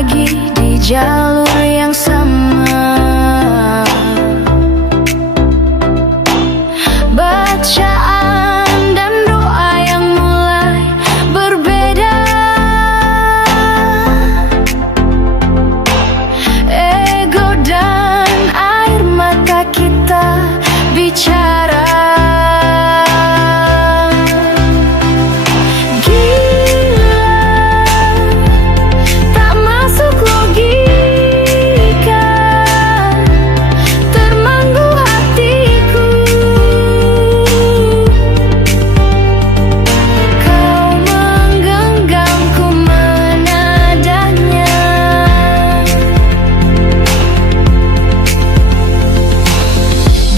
lagi di jalur yang sama. Bacaan dan doa yang mulai berbeda. Ego dan air mata kita bicara.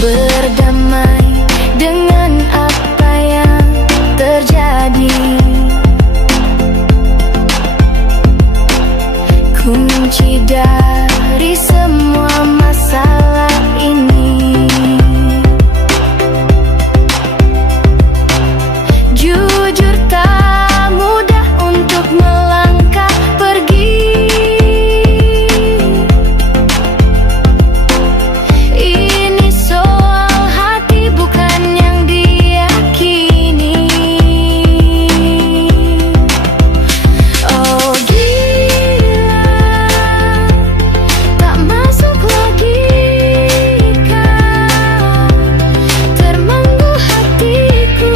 Berdamai dengan apa yang terjadi. Kunci dari semua masalah ini, jujur tak mudah untuk melangkah pergi. Ini soal hati bukan yang diyakini. Oh gila, tak masuk logika, termanggu hatiku.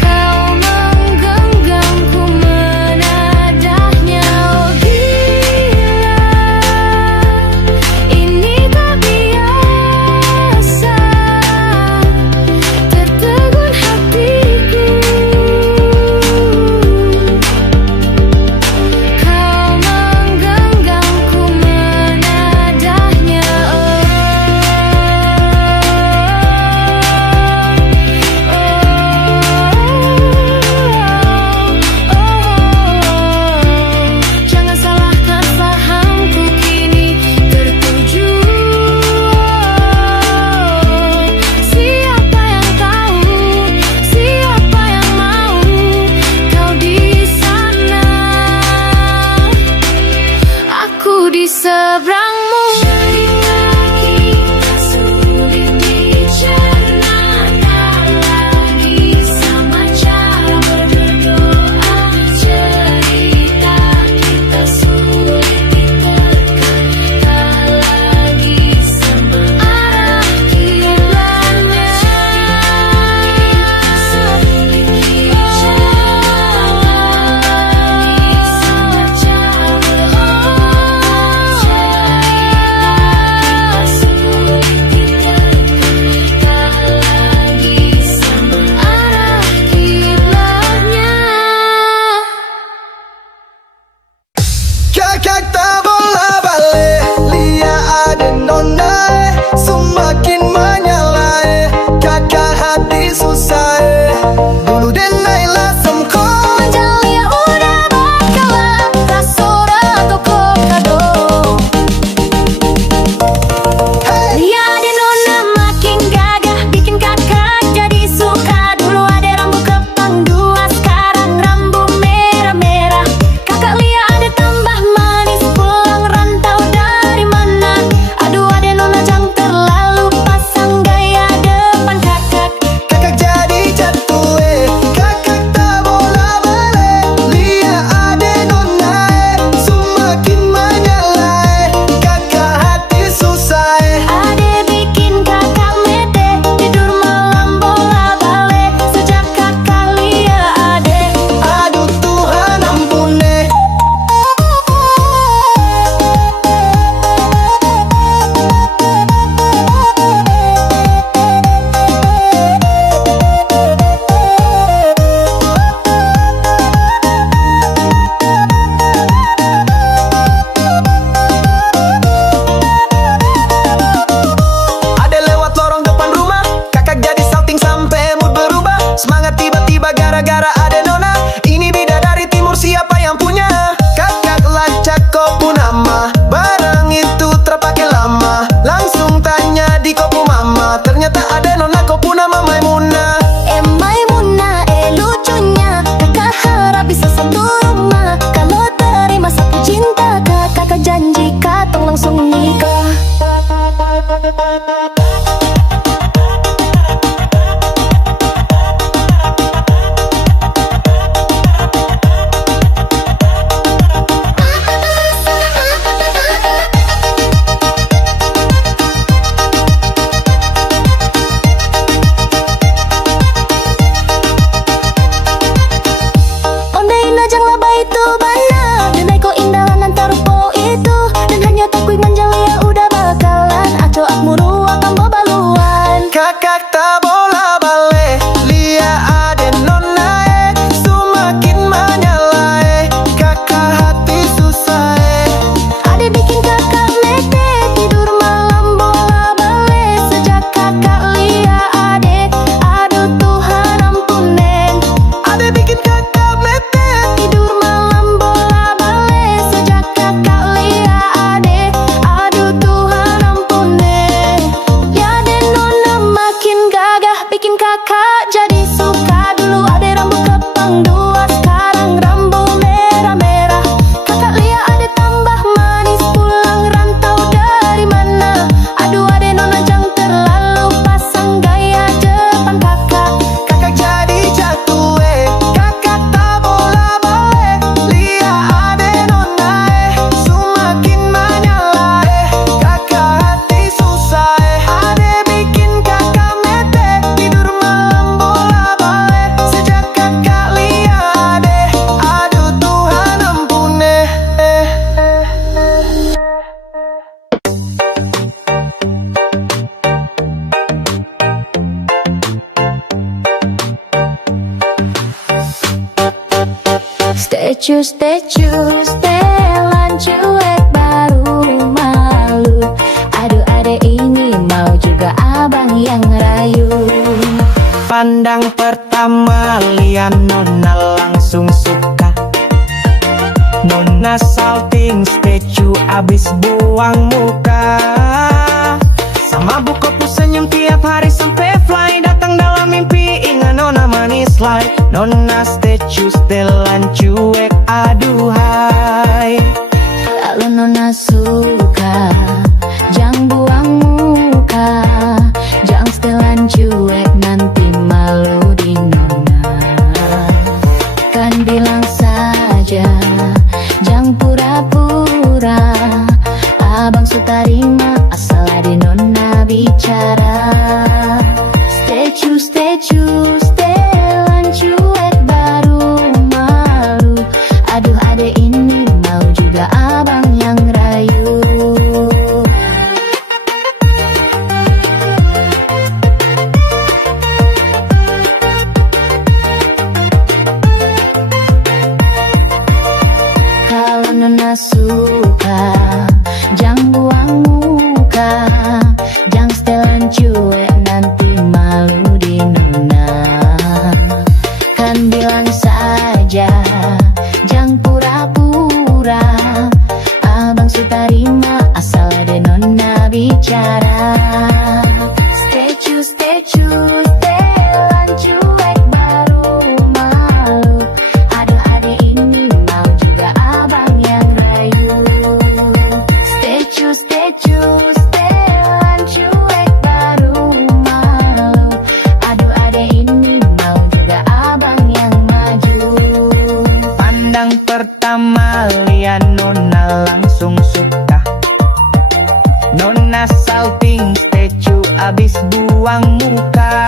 Kau menggenggamku menadahnya. Oh gila, ini tak biasa, tertegun hatiku. Kau menggenggamku menadahnya. Jangan salahkan pahamku kini tertuju. Siapa yang tahu, siapa yang mau kau di sana, aku di seberangmu. Sulit dicerna, tak lagi sama cara berdoa. Cerita kita sulit ditekan, tak lagi sama arah kiblatnya. Sulit dicerna, tak lagi sama cara berdoa. Kakak jadi itu benar. Dan ko indah lantar po itu. Dan hanya takui manjalia udah bakalan aco akmuru akan babaluan. Kakak tak bola balik, lia ade nonae, semakin menyalae, kakak hati susah. Ade bikin kakak mete, tidur malam bola balik. Sejak kakak lia ade, aduh Tuhan ampunin. Ade bikin kakak mete, Tidur malam bola balik. Sejak kakak lia ade, aduh Tuhan ampunin. Ya ade nona makin gagah, bikin kakak jadi suka. Dulu ade rambut kepang dua, sekarang rambut merah-merah. Kakak lia ade tambah manis, pulang rantau dari mana? Aduh ade nona jangan terlalu pasang gaya depan kakak. kakak jadi jatuh. Kakak tak bola balik, lia ade nonae, semakin menyalae, kakak hati susah. Ade bikin kakak mete, tidur malam bola balik. Sejak kakak lia ade, aduh Tuhan ampune. Statue, setelan cuek baru malu. Aduh ade ini mau juga abang yang rayu. Pandang pertama lian nona langsung suka. Nona salting statue abis buang muka. Sama buku senyum tiap hari sampai fly. Datang dalam mimpi ingat nona manis like. Nona statue setelan cuek aduhai. Kalau nona suka, jangan buang muka. Jangan setelan cuek, nanti malu di nona. Kan bilang saja, jangan pura-pura. Abang sutarima asal ada nona bicara. Statue, setelan cuek baru malu. Aduh ade ini mau juga abang yang rayu. Kalau nona suka, jangan buang muka. Jangan setelan cuek, nanti malu di nona. Kan bilang saja, jangan pura-pura. Abang sutarima asal ada nona bicara. Statue, setelan cuek baru malu. Aduh ade ini mau juga abang yang rayu. Statue, setelan cuek baru malu. Aduh ade ini mau juga abang yang maju. Pandang pertama lian nona langsung suka. Nona salting statue abis buang muka.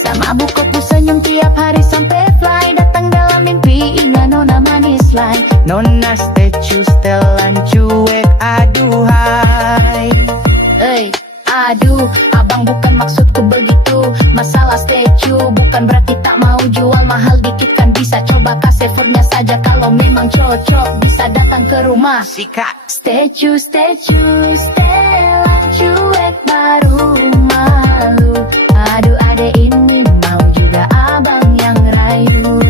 Sama buku senyum tiap hari sampai fly. Datang dalam mimpi ingat nona manis like. Nona statue setelan cuek aduhai. Aduh, abang bukan maksudku begitu. Masalah statue bukan berarti tak mau jual. Mahal dikit kan bisa coba kasih furnya saja. Kalau memang cocok bisa datang ke rumah. Sikat Statue, setelan cuek baru malu. Aduh ade ini mau juga abang yang rayu.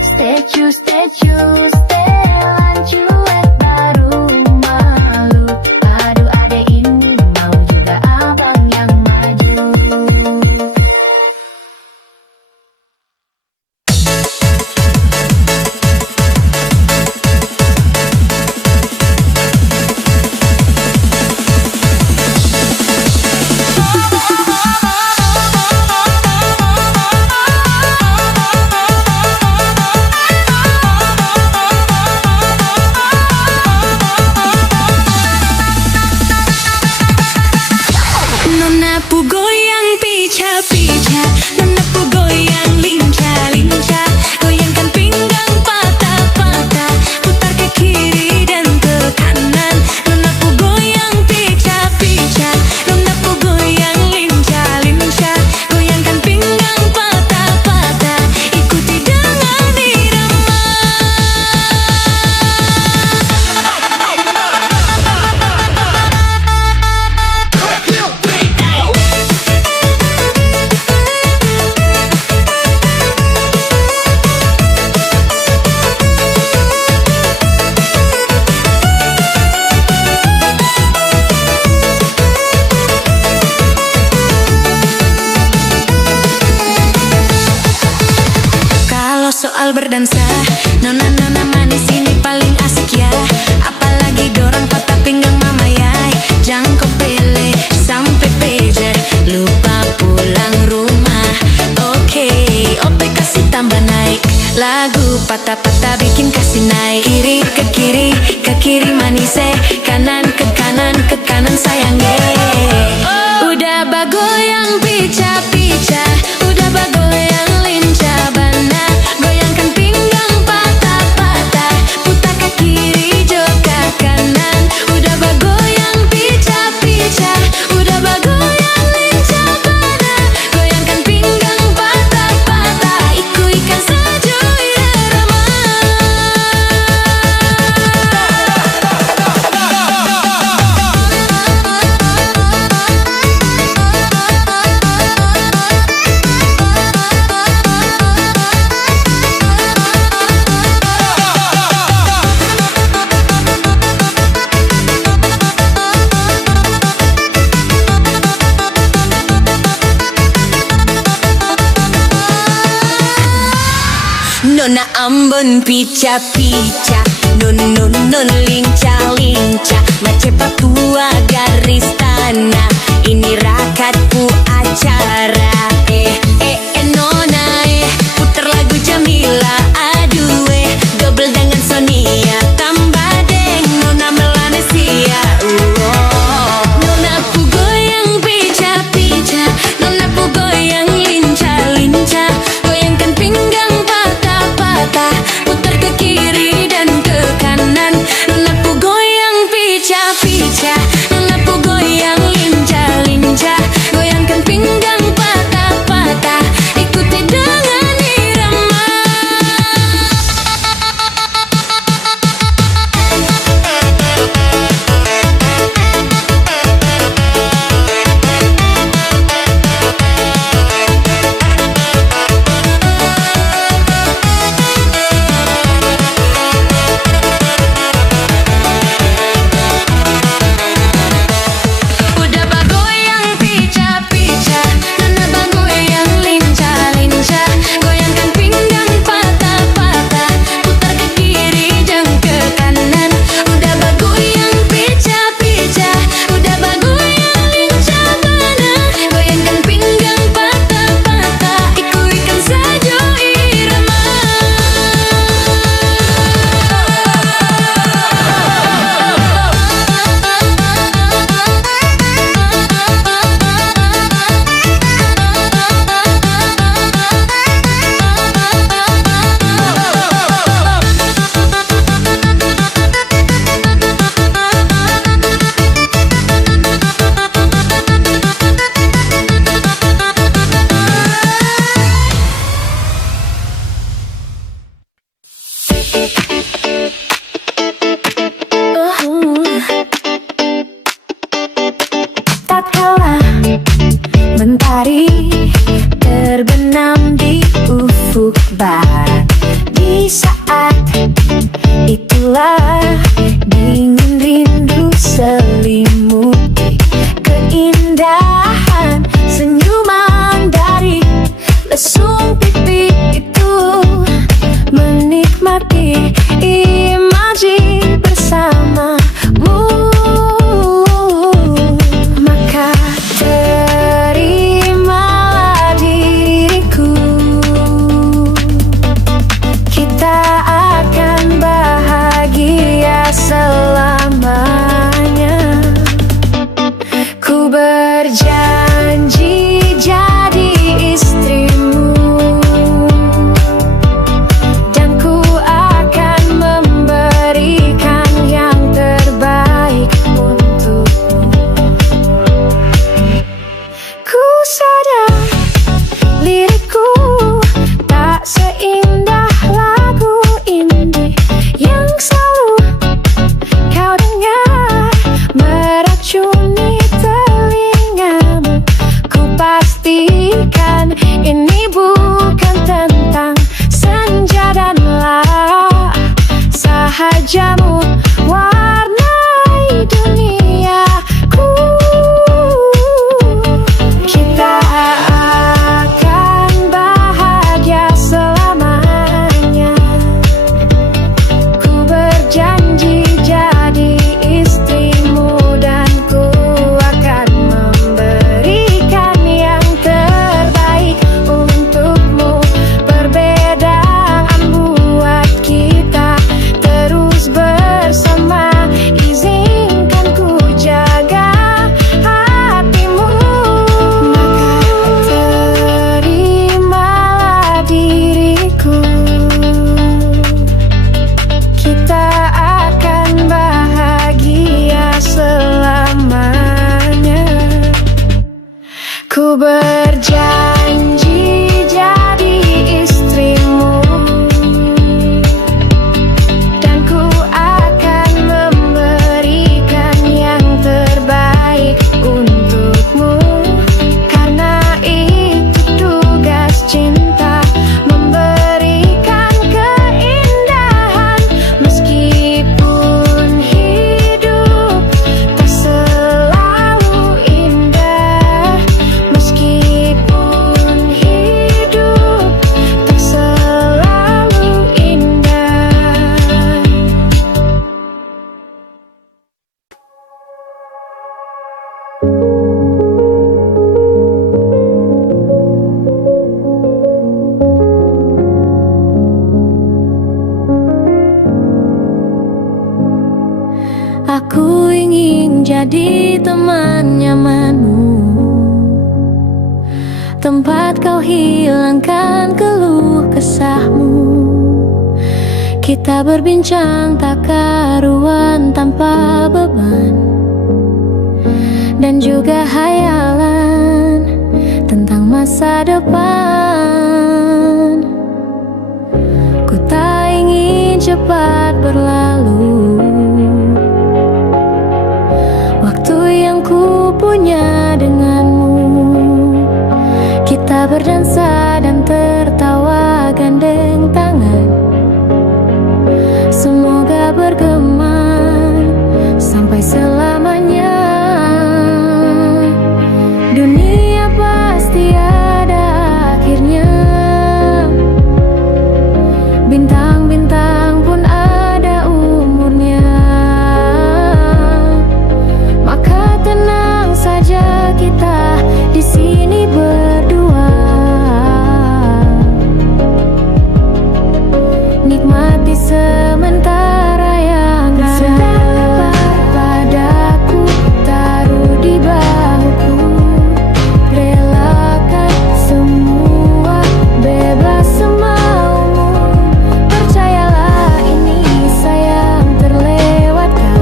Statue, setelan cuek baru malu. Aduh ade ini mau juga abang yang maju. soal berdansa. Nona-nona manis ini paling asik ya. Apalagi dorang patah pinggang mama ya. Jangkau pele sampai peje, lupa pulang rumah. Oke, ope kasih tambah naik. Lagu patah-patah bikin kasih naik. Ke kiri manis kanan ke kanan sayangnya. Udah bagoyang pica-pica, udah bagoyang lincah bana. Goyangkan pinggang patah-patah, putar ke kiri jok ke kanan. Udah bagoyang pica-pica, udah bagoyang lincah bana. Goyangkan pinggang patah-patah, ikuikan saja irama. Nona Ambon pica-pica, non lincah-lincah, macet patua garis tanah. Ini rakatku acara. Nona putar lagu Jamila. Aduh double dengan Sonia, tambah deng Nona Melanesia. Nona pu goyang pica-pica, nona pu goyang lincah-lincah. Goyangkan pinggang patah-patah, putar ke kiri dan ke kanan. Nona pu goyang pica-pica, nona pu goyang lincah-lincah. Goyangkan pinggang patah-patah, ikuti dengan irama. Udah bagoyang pica-pica, nona bagoyang lincah-lincah. Goyangkan pinggang patah-patah, putar ke kiri dan ke kanan. Udah bagoyang pica-pica, udah bagoyang lincah bana. Goyangkan pinggang patah-patah, ikuikan saja irama. Tatkala mentari terbenam di ufuk barat, di saat itulah dingin rindu selimuti keindahan senyuman dari lesung pipi itu. Menikmati imaji bersamamu, maka terimalah diriku. Kita akan bahagia selamanya. Ku berjanji jadi istrimu, dan ku akan Aku ingin jadi teman nyamanmu, tempat kau hilangkan keluh kesahmu. Kita berbincang tak karuan tanpa beban, dan juga hayalan tentang masa depan. Ku tak ingin cepat berlalu waktu yang ku punya denganmu. Kita berdansa dan tertawa gandeng tangan, semoga bergema sampai selamanya. Dunia pasti ada akhirnya, bintang-bintang pun ada umurnya. Maka tenang saja kita di sini berdua, nikmati sementara yang ada. Padaku taruh di bahuku, relakan semua, bebas semaumu. Percayalah ini sayang terlewatkan,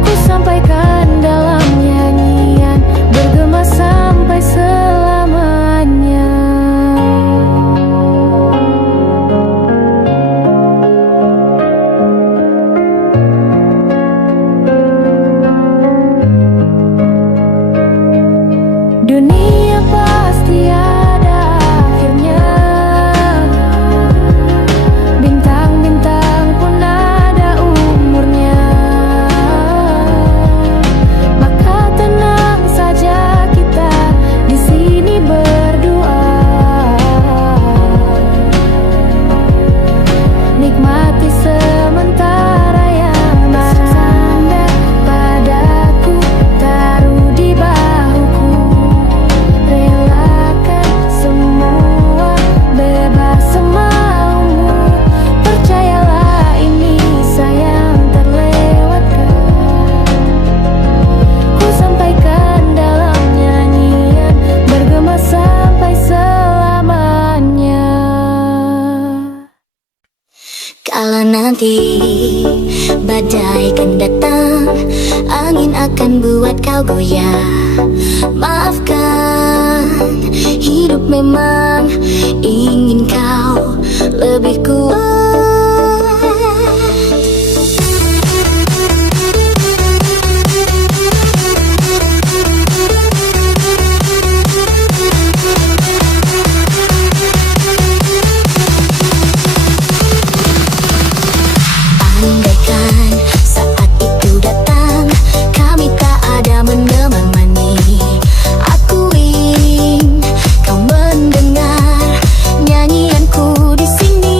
ku sampaikan dalam nyanyian, bergema sampai selamanya. Dunia pasti ada akhirnya, bintang-bintang pun ada umurnya. Maka tenang saja kita di sini berdua, nikmati sementara yang bersanda. Padaku taruh di bahuku, relakan semua, bebas semaumu. Percayalah ini sayang terlewatkan, ku sampaikan dalam nyanyian, bergema sampai selamanya. Kala nanti badai kan datang, angin akan buat kau goyah. Maafkan, hidup memang ingin kau lebih kuat. Andaikan saat itu datang, kami tak ada menemani. Aku ingin kau mendengar nyanyianku di sini.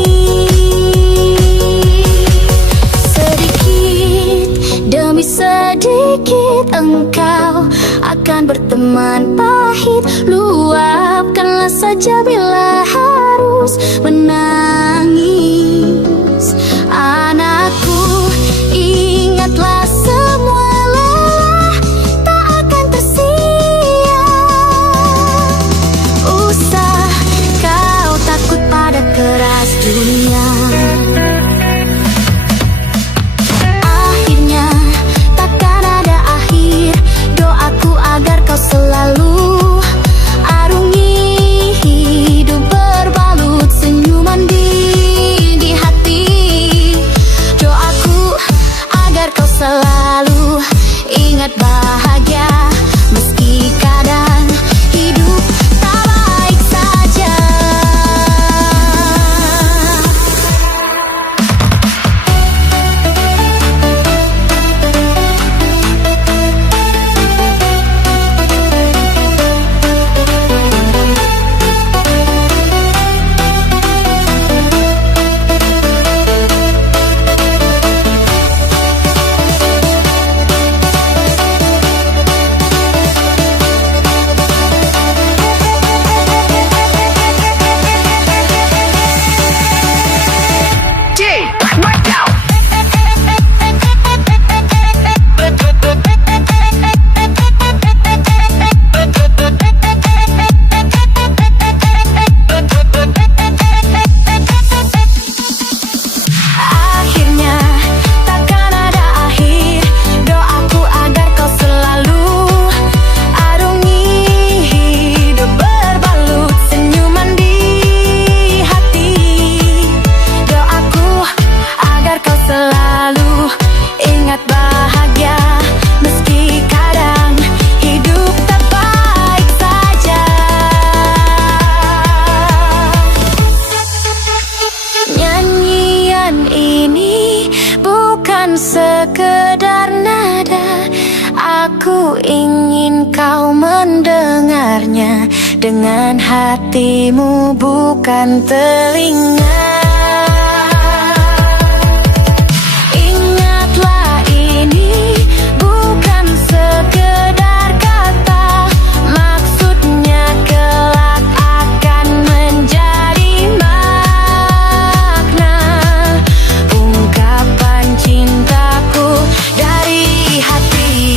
bukan sekedar nada. Aku ingin kau mendengarnya dengan hatimu, bukan telinga. Ingatlah, ini bukan sekedar kata, maksudnya kelak akan menjadi makna. Ungkapan cintaku dari hati.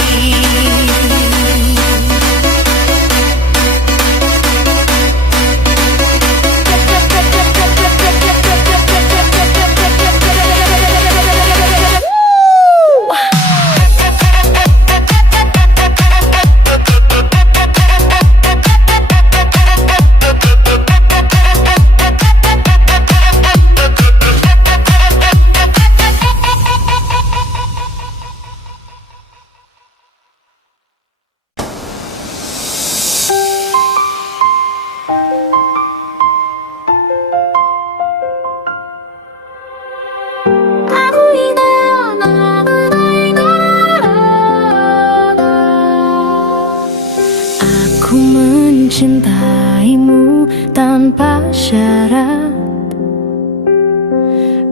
Aku mencintaimu tanpa syarat.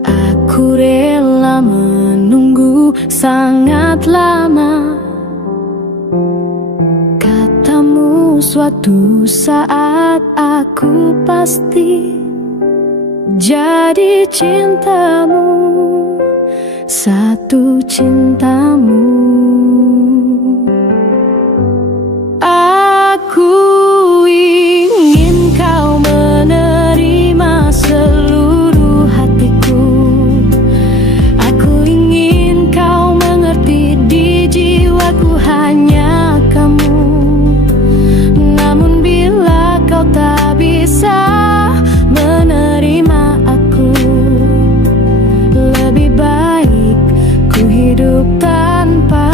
Aku rela menunggu sangat lama. Katamu suatu saat aku pasti jadi cintamu, satu cintamu. Aku ingin kau menerima seluruh hatiku. Aku ingin kau mengerti, di jiwaku hanya kamu. Namun bila kau tak bisa menerima aku, lebih baik ku hidup tanpa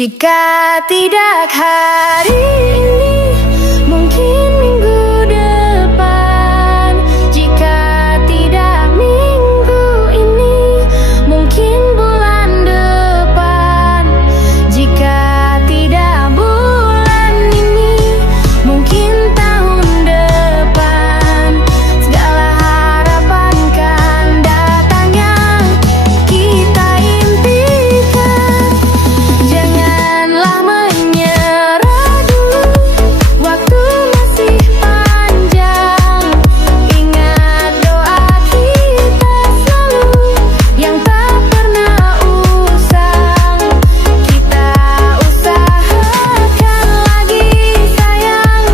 Jika tidak hari ini, mungkin minggu depan. Jika tidak minggu ini, mungkin bulan depan. Jika tidak bulan ini, mungkin tahun depan. Segala harapan kan datang yang kita impikan. Janganlah menyerah dulu, waktu masih panjang. Ingat doa kita selalu yang tak pernah usang. Kita usahakan lagi sayang,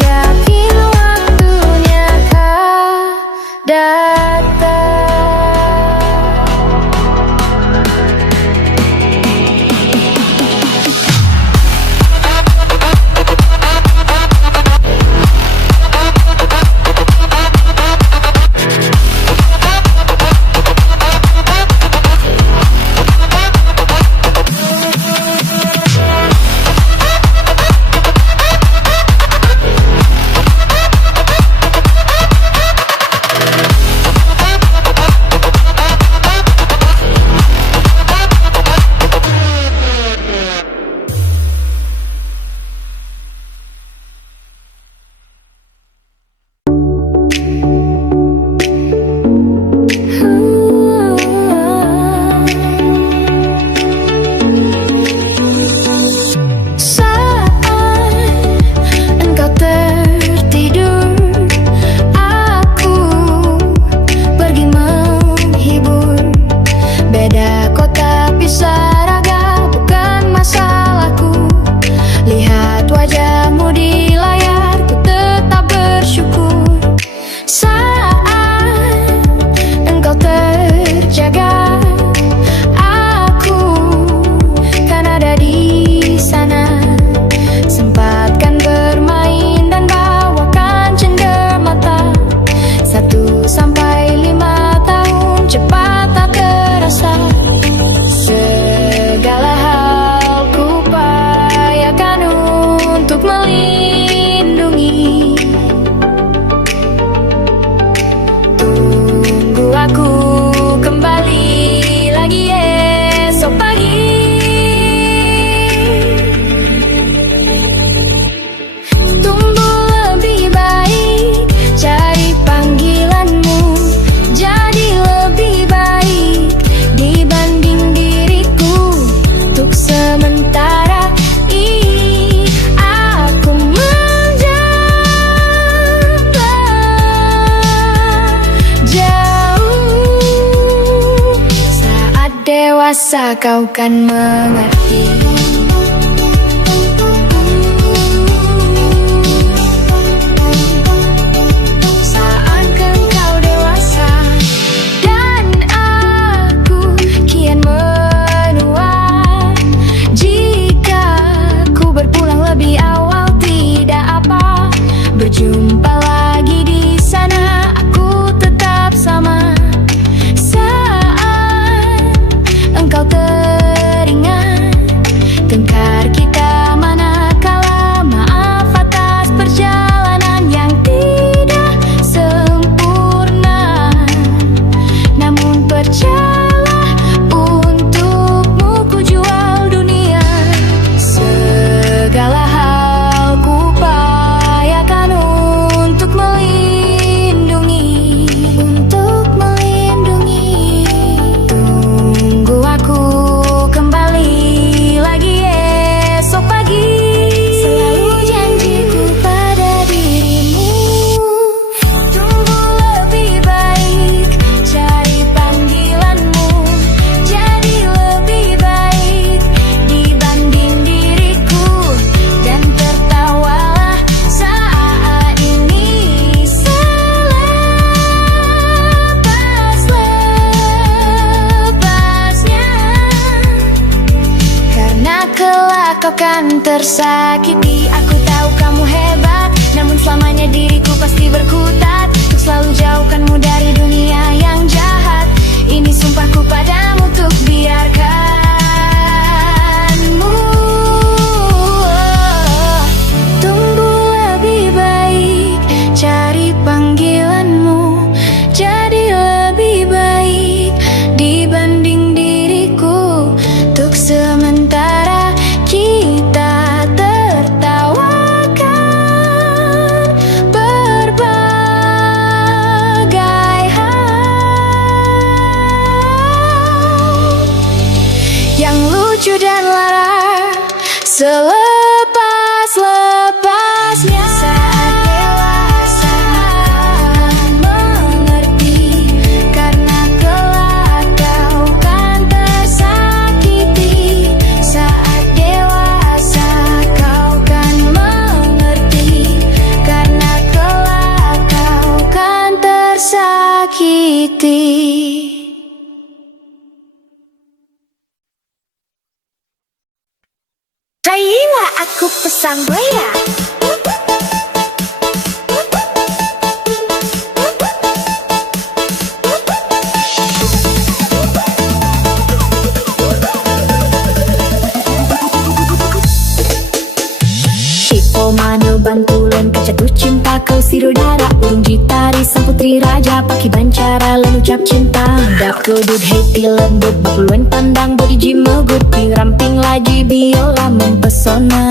yakin waktunya kau datang. Saat engkau tertidur, aku pergi menghibur. Beda kota pisah raga bukan masalahku. Lihat wajahmu di layar, ku tetap bersyukur. Saat engkau terjaga, aku kan ada di sana. Sempatkan bermain dan bawakan cenderamata. 1-5 tahun cepat tak terasa. Segala hal kupayakan untuk melindungi. Tunggu aku kembali lagi esok pagi. Tumbuh lebih baik, cari panggilanmu. Jadi lebih baik dibanding diriku. Untuk sementara ini aku menjauh jauh. Saat dewasa kau kan mengerti. Saat engkau dewasa dan aku kian menua. Jika ku berpulang lebih awal tidak apa. Berjumpa lagi di sana, aku tetap sama. Saat engkau teringat tengkar kita manakala. Maaf atas perjalanan yang tidak sempurna. Namun percayalah, untukmu ku jual dunia. Segala hal kupayakan untuk melindungi. Untuk melindungi. Tunggu aku kembali lagi esok pagi. Selalu janjiku pada dirimu. Tumbuh lebih baik, cari panggilanmu. Jadi lebih baik dibanding diriku. Dan tertawalah saat ini selepas-lepasnya. Karena kelak kau kan tersakiti. Aku tahu kamu hebat, namun selamanya diriku pasti berkutat. Untuk selalu jauhkanmu dari dunia yang jahat. Ini sumpahku padamu untuk biarkan Selepas-lepasnya saat dewasa mengerti, karena kelak kau kan tersakiti. Saat dewasa kau kan mengerti, karena kelak kau kan tersakiti. Terimalah aku pesan Buaya. Ipo mano bantulan kecatuh cinta kau si rodara, urung jitari sang putri raja paki bancara lan ucap cinta. Dak kodut hati lembut bakuluan pandang body jimegut, ping ramping laji biola mempesona.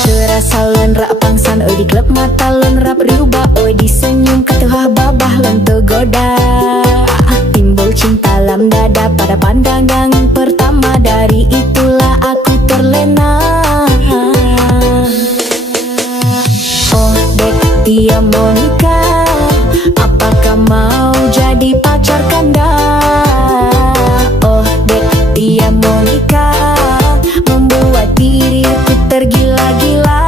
Terasa lan rak pangsan oi di klub mata lan rap riuba, oi di senyum ketuhah babah lan tergoda. Timbul cinta lam dada pada pandangan pertama, dari itulah aku terlena. Oh dek Tia Monica, apakah mau jadi pacar kanda? Oh dek Tia Monica, membuat diriku tergila-gila.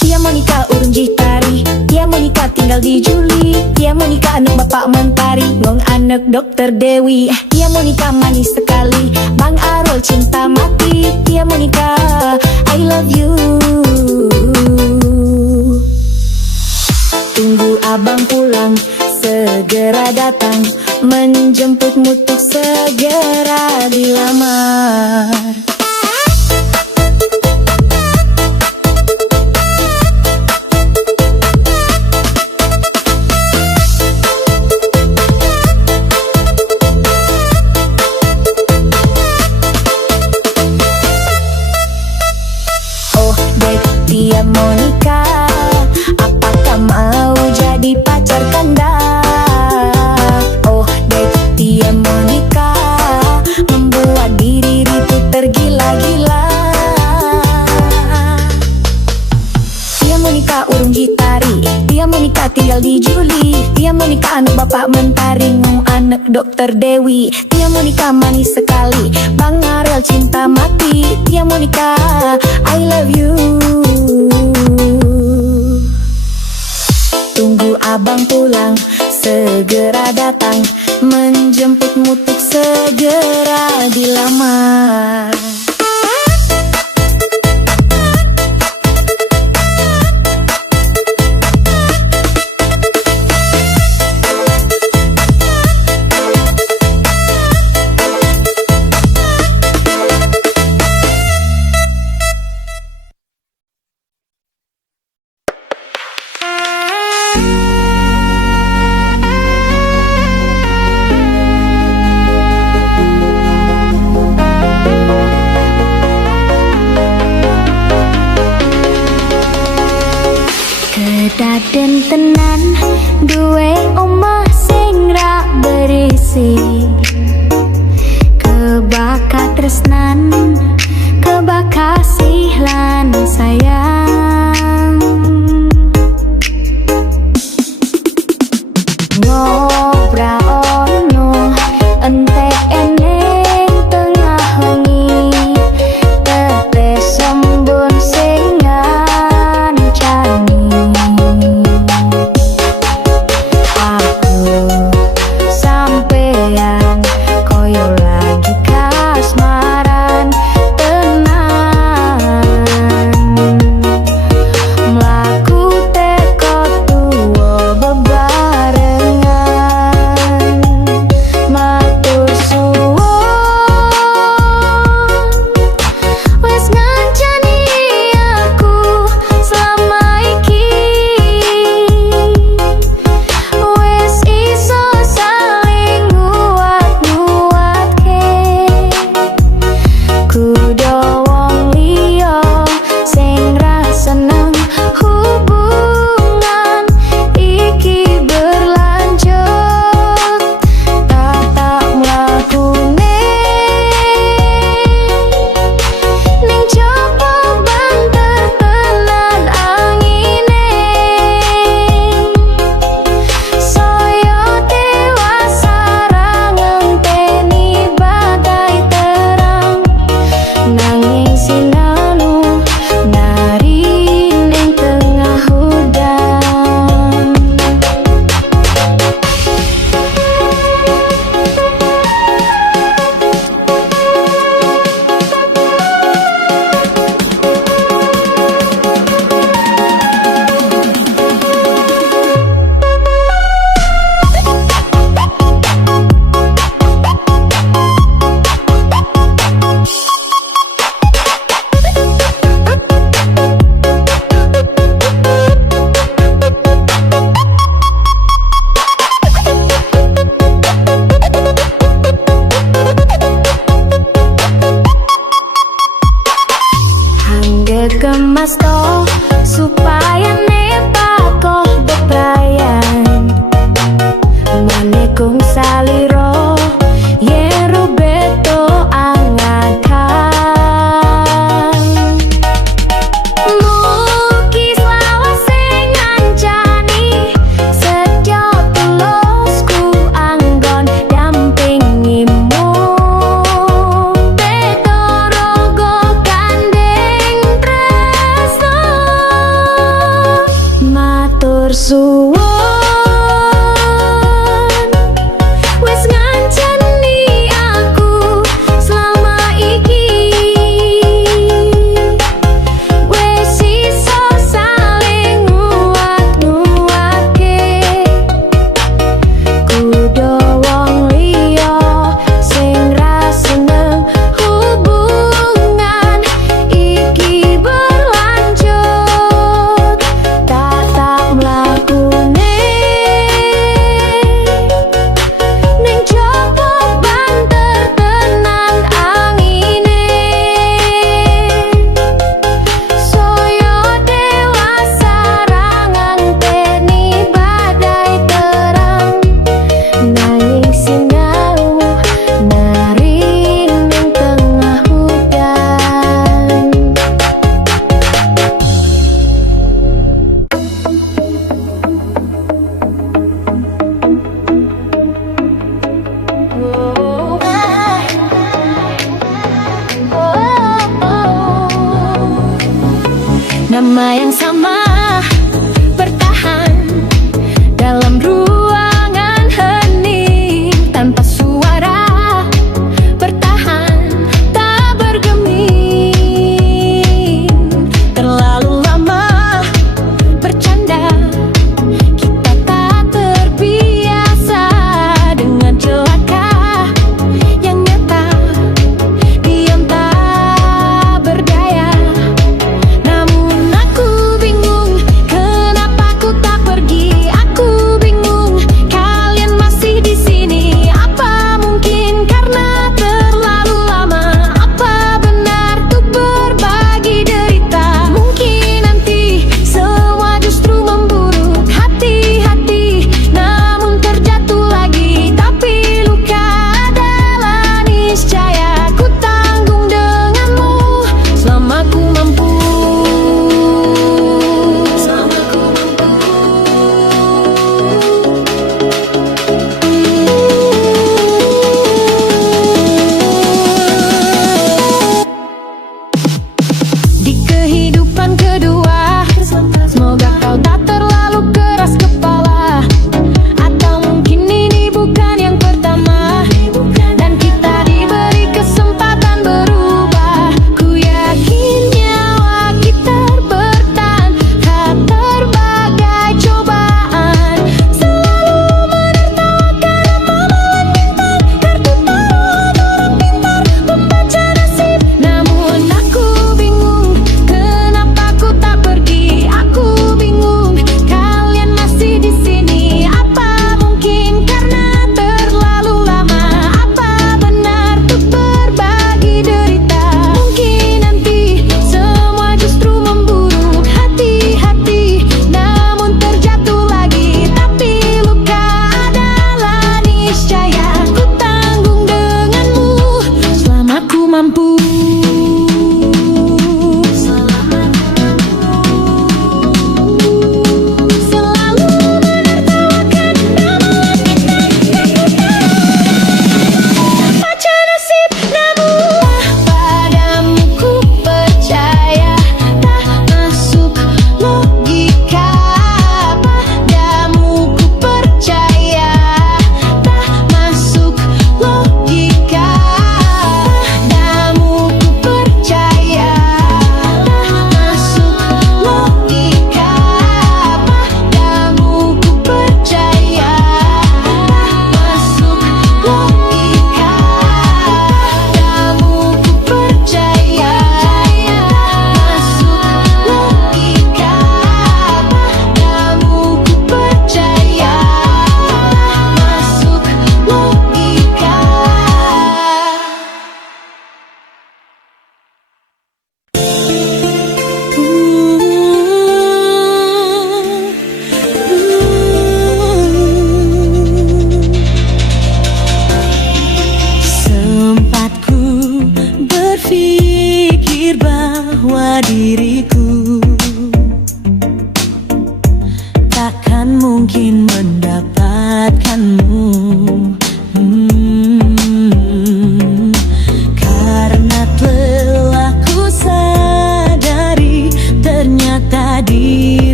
Tia Monica urung jitari, Tia Monica tinggal di Juli, Tia Monica anak bapak mentari, ngong anak dokter Dewi. Tia Monica manis sekali, Bang Arul cinta mati. Tia Monica, I love you. Tunggu abang pulang, segera datang, menjemputmu untuk segera dilamar. Tia Monica, apakah mau jadi pacar kanda? Oh dek Tia Monica, membuat diriku tergila-gila. Tia Monica urung jitari, Tia Monica tinggal di Juli, Tia Monica anak bapak mentari, ngong anak dokter Dewi. Tia Monica manis sekali, Bang Arel cinta mati. Tia Monica, I love you. Tunggu abang pulang, segera datang, menjemputmu untuk segera dilamar. Kedaden tenan duwe omah sing ra berisi, kebaka tresnan, kebaka kasih lan sayang. Ngobrol entek eneng tengah wengi, tetes sembun sing ngancani. Aku sampeyan koyo lagi kasmaran tenan. matur suwun. Wes ngancani aku selama iki, wes iso saling nguat-nguatke. Kudu wong liya sing ra seneng hubungan iki berlanjut. Tak mlakune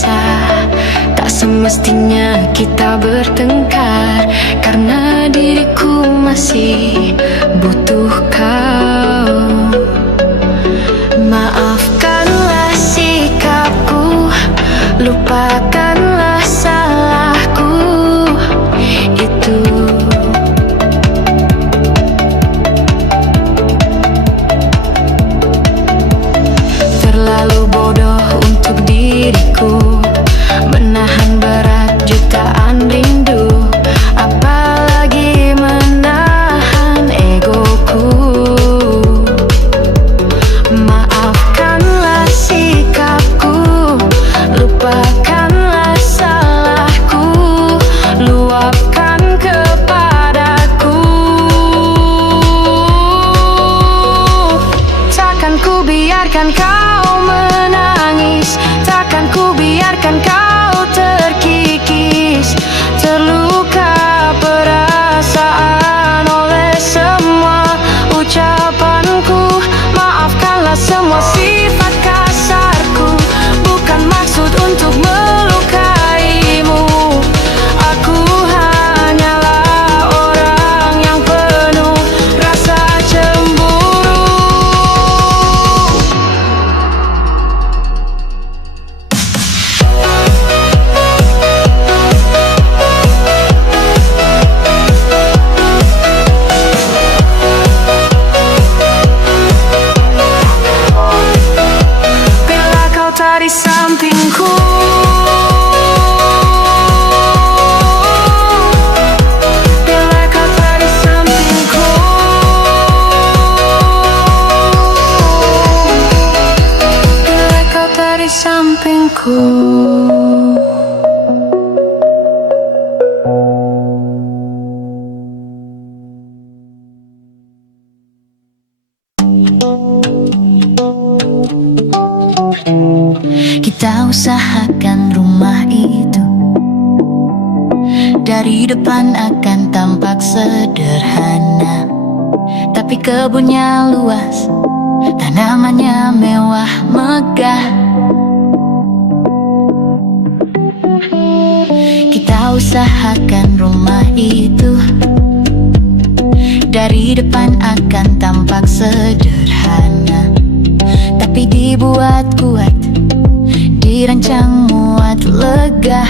pisah. Tak semestinya kita bertengkar, karena diriku masih butuh kau. Maafkanlah sikapku, lupakanlah salahku itu. Terlalu bodoh untuk diriku menahan berat jutaan rindu, apalagi menahan egoku. Maafkanlah sikapku, lupakanlah salahku, luapkan kepadaku. Takkan ku biarkan kau menangis, takkan ku biarkan kau terkikis, terluka perasaan oleh semua ucapanku. Maafkanlah semua sifat kasarku, bukan maksud untuk melukaimu. Aku hanyalah orang yang penuh rasa cemburu. Bila kau tak di sampingku, bila kau tak di sampingku, bila kau tak di sampingku. Kita usahakan rumah itu dari depan akan tampak sederhana, tapi kebunnya luas, tanamannya mewah megah. Kita usahakan rumah itu dari depan akan tampak sederhana, tapi dibuat kuat, dirancang muat lega.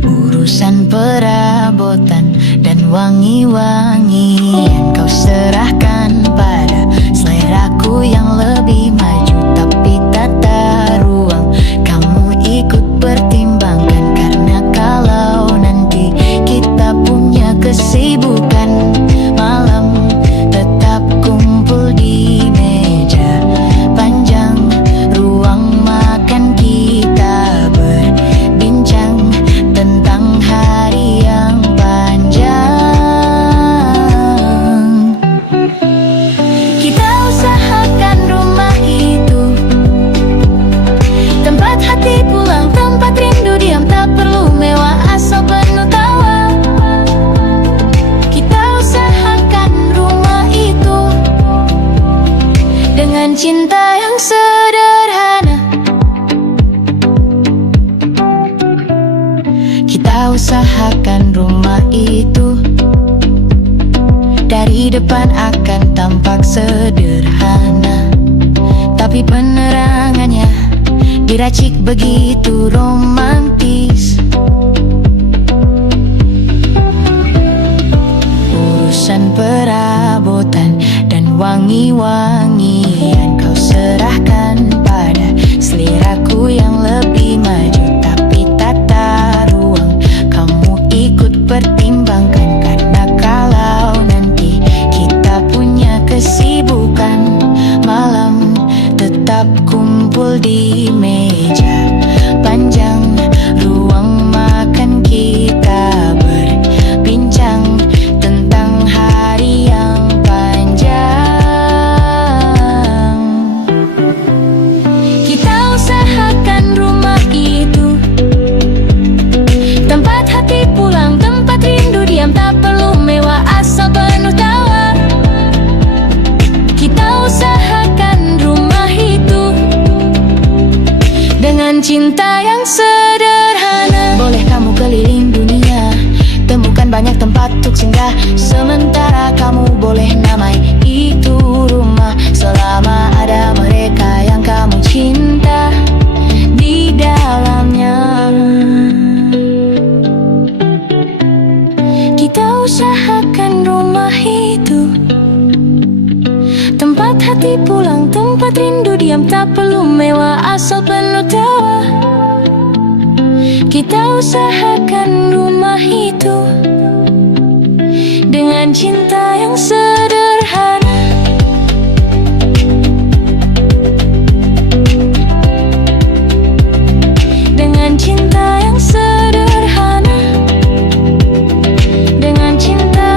Urusan perabotan dan wangi-wangian kau serahkan pada seleraku yang lebih maju, tapi tata ruang kamu ikut pertimbangkan, karena kalau nanti kita punya kesibukan malam, tetap kumpul di meja panjang ruang makan, kita berbincang tentang hari yang panjang. Kita usahakan rumah itu tempat hati pulang, tempat rindu diam, tak perlu mewah asal penuh tawa. Kita usahakan rumah itu dengan cinta yang sederhana. Kita usahakan rumah itu dari depan akan tampak sederhana, tapi penerangannya diracik begitu romantis. Urusan perabotan dan wangi-wangian kau serahkan pada seleraku yang lebih maju, tapi tata ruang kamu ikut pertimbangkan, karena kalau nanti kita punya kesibukan malam, tetap kumpul di meja panjang ruang makan, kita berbincang tentang hari yang panjang. Kita usahakan rumah itu tempat hati pulang, tempat rindu diam, tak perlu mewah asal penuh tawa. Kita usahakan rumah itu cinta yang sederhana. Boleh kamu keliling dunia, temukan banyak tempat untuk singgah. Sementara kamu boleh namai itu rumah, selama ada mereka yang kamu cinta di dalamnya. Kita usahakan rumah itu tempat hati pulang, tempat rindu diam, tak perlu mewah, asal penuh tawa. Kita usahakan rumah itu dengan cinta yang sederhana. Dengan cinta yang sederhana. Dengan cinta.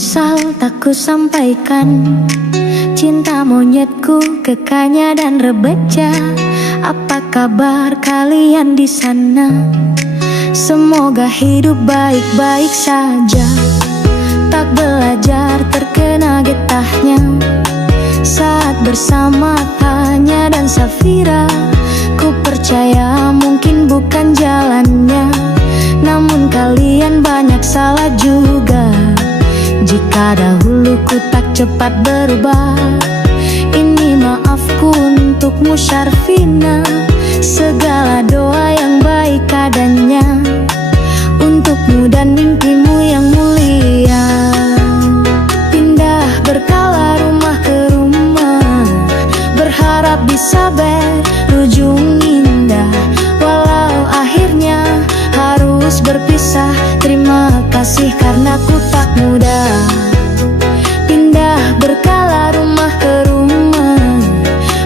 menyesal tak ku sampaikan. Cinta monyetku kekanya dan rebeca. Apa kabar kalian di sana? Semoga hidup baik-baik saja. Tak belajar terkena getahnya saat bersama Tanya dan Safira. Ku percaya mungkin bukan jalannya, namun kalian banyak salah juga. Jika dahulu ku tak cepat berubah, ini maafku untukmu Syarfina. Segala doa yang baik adanya untukmu dan mimpimu yang mulia. Pindah berkala rumah ke rumah, berharap bisa berujung indah. Walau akhirnya harus berpisah, terima kasih karena ku tak mudah. Pindah berkala rumah ke rumah,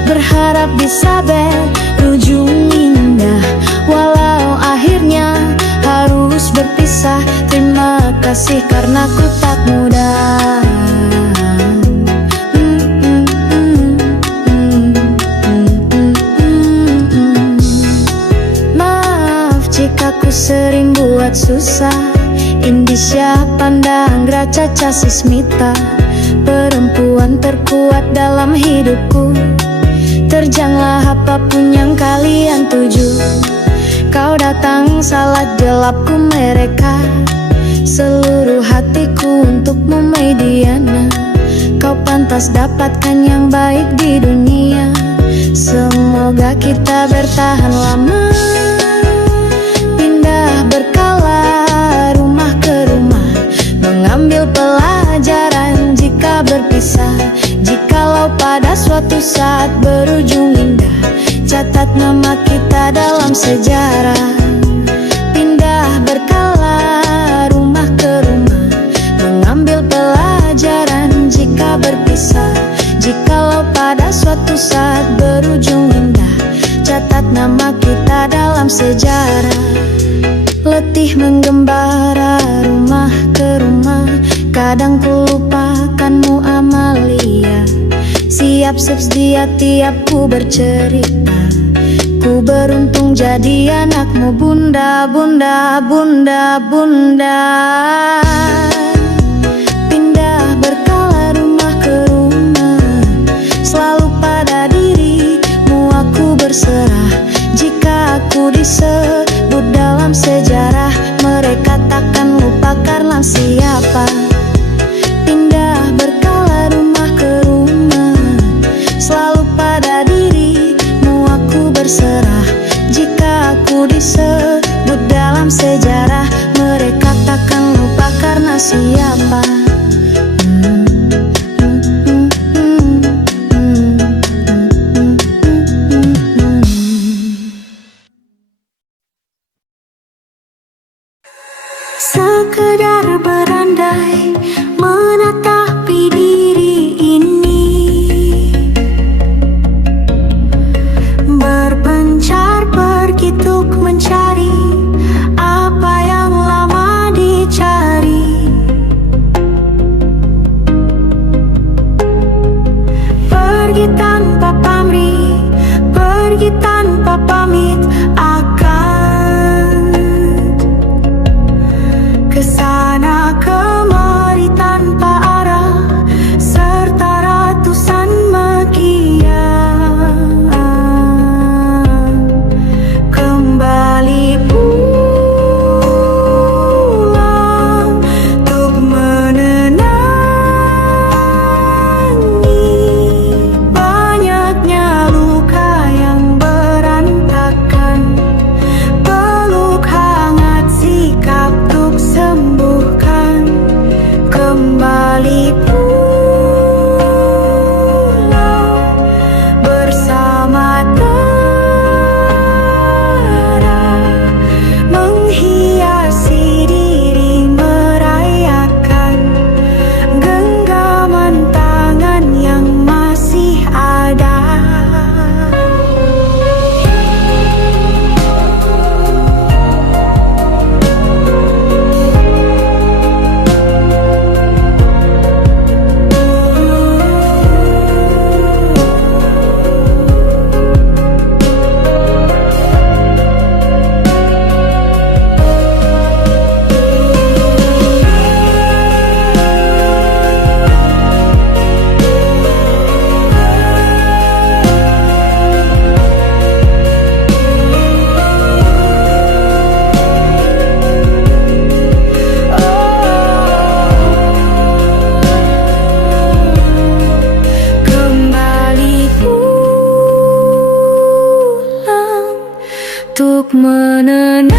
berharap bisa berujung indah. Walau akhirnya harus berpisah, terima kasih karena ku tak mudah. Maaf jika ku sering buat susah. Indisya Pandang Graca Sismita, perempuan terkuat dalam hidupku. Terjanglah apapun yang kalian tuju. Kau datang salat gelapku mereka. Seluruh hatiku untukmu Mediana. Kau pantas dapatkan yang baik di dunia. Semoga kita bertahan lama. Pindah berkala rumah ke rumah, mengambil pelajaran jika berpisah. Jikalau pada suatu saat berujung indah, catat nama kita dalam sejarah. Pindah berkala rumah ke rumah, mengambil pelajaran jika berpisah. Jikalau pada suatu saat berujung indah, catat nama kita dalam sejarah. Letih menggembara rumah ke rumah, kadang ku lupakanmu Amalia. Siap sedia tiap ku bercerita. Ku beruntung jadi anakmu bunda, bunda, bunda, bunda. Pindah berkala rumah ke rumah, selalu pada dirimu aku berserah. Jika aku disebut dalam sejarah, mereka takkan lupa karena siapa. Pindah berkala rumah ke rumah, selalu pada dirimu aku berserah. Jika aku disebut dalam sejarah, mereka takkan lupa karena siapa. Sekedar berandai menatapi diri ini, berpencar pergi untuk mencari apa yang lama dicari. Pergi tanpa pamrih, pergi tanpa pamit, akan kesana kemari. untuk menenangi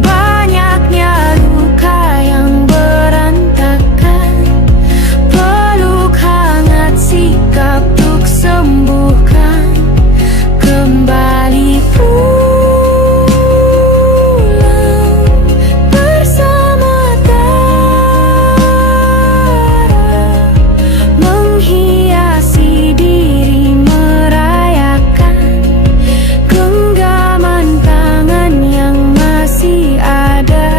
banyaknya luka yang berantakan. Peluk hangat sikap untuk sembuhkan, kembali pulang bersama darah, menghiasi diri, merayakan genggaman tangan yang masih ada.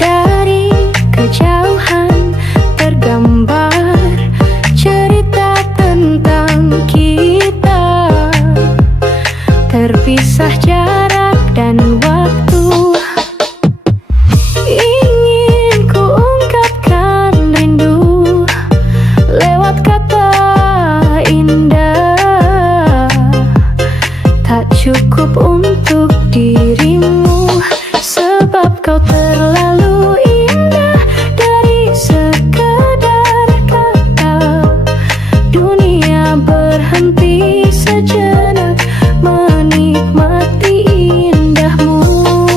Dari kejauhan tergambar cerita tentang kita, terpisah jarak dan waktu. Ingin ku ungkapkan rindu lewat kata indah, tak cukup untuk dirimu, sebab kau terlalu indah. Dari sekedar kata, dunia berhenti sejenak menikmati indahmu.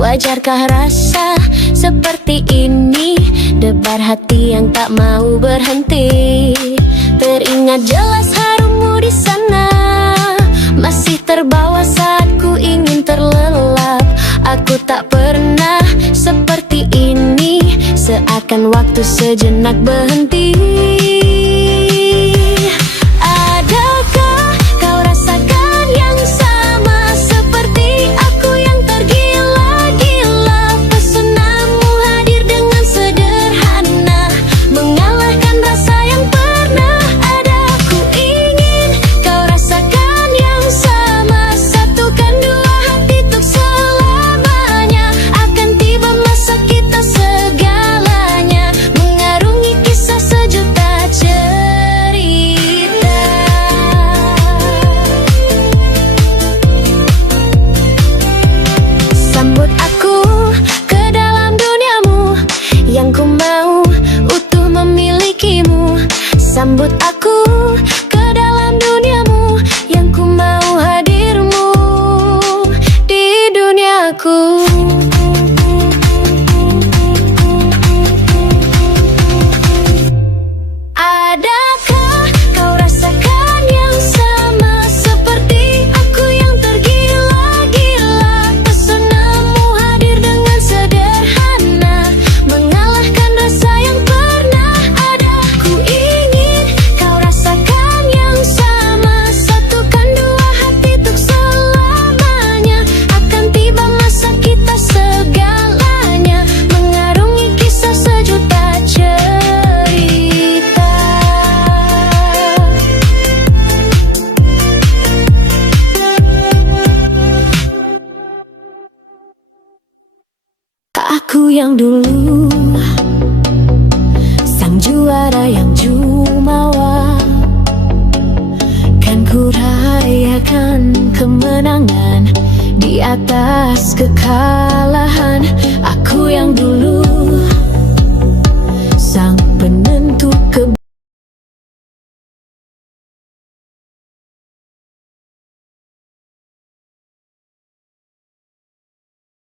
Wajarkah rasa seperti ini? Debar hati yang tak mau berhenti. Teringat jelas harummu di sana, masih terbawa saat ku ingin terlelap. Aku tak pernah seperti ini, seakan waktu sejenak berhenti. Adakah kau rasakan yang sama seperti aku yang tergila-gila? Pesonamu hadir dengan sederhana, mengalahkan rasa yang pernah ada. Ku ingin kau rasakan yang sama, satukan dua hati untuk selamanya. Akan tiba masa kita segalanya, mengarungi kisah sejuta cerita. Sambut aku ke dalam duniamu, yang ku mau utuh memilikimu. Sambut aku ke dalam duniamu, yang ku mau hadirmu di duniaku. Adakah kau rasakan yang sama seperti aku yang tergila-gila? Pesonamu hadir dengan sederhana, mengalahkan rasa yang pernah ada. Ku ingin kau rasakan yang sama, satukan dua hati untuk selamanya. Akan tiba masa kita segalanya, mengarungi kisah sejuta cerita. Aku yang dulu, sang juara yang jumawa, kan ku rayakan kemenangan di atas kekalahan.